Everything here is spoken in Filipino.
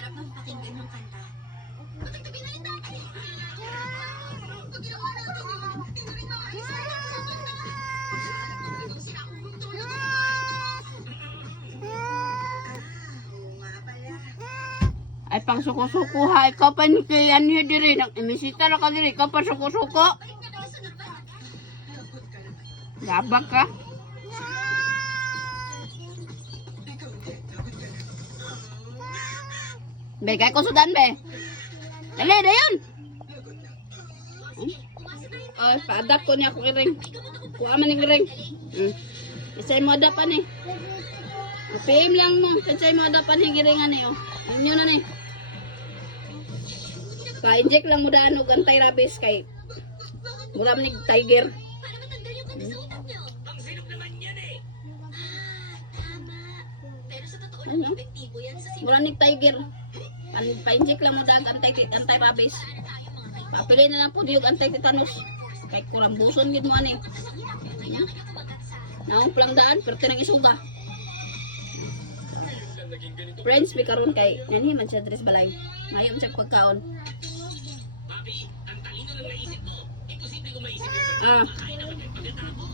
sarap ng pakinggan ng kanta. Matagtabi na yung dati. Pag ginawa natin yun, hindi na rin makaalis na rin sa banda. Kung sila akong tulog. Oo nga pala. Ay, pang suko-suko ha. Ikaw pa ni kay Anyo diri. Imisita na ka diri. Ikaw pa suko-suko. Balik na tayo sa normal. Lagot ka naman. Labag ka. Be, kaya ko sudan, be. Dali, na yun. Oh, paadap ko niya ako kiring. Kuha man yung kiring. Isay mo adapan eh. PM lang mo. Isay mo adapan yung kiringan eh. Inyo na eh. Pa-inject lang mo daan og anti-rabies kay mura man yung tiger. Para matanggal yung kanta sa utak niyo. Ang sinok naman yan eh. Tama. Pero sa totoo lang, epektibo yan sa Mura ni tiger. Pa-inject lang mo daan anti-rabies. Papili na lang po yung anti-tetanus. Kay kurang buson gid mo ani. Naong plang daan pero tinang isuga. Friends, may karon kay nanhi man siya dress balay. Mayom siya pagkaon. Papi, ang talino lang naisip mo. Imposible ko maisip yun. Ah, Kaya naman yung pagkatapos.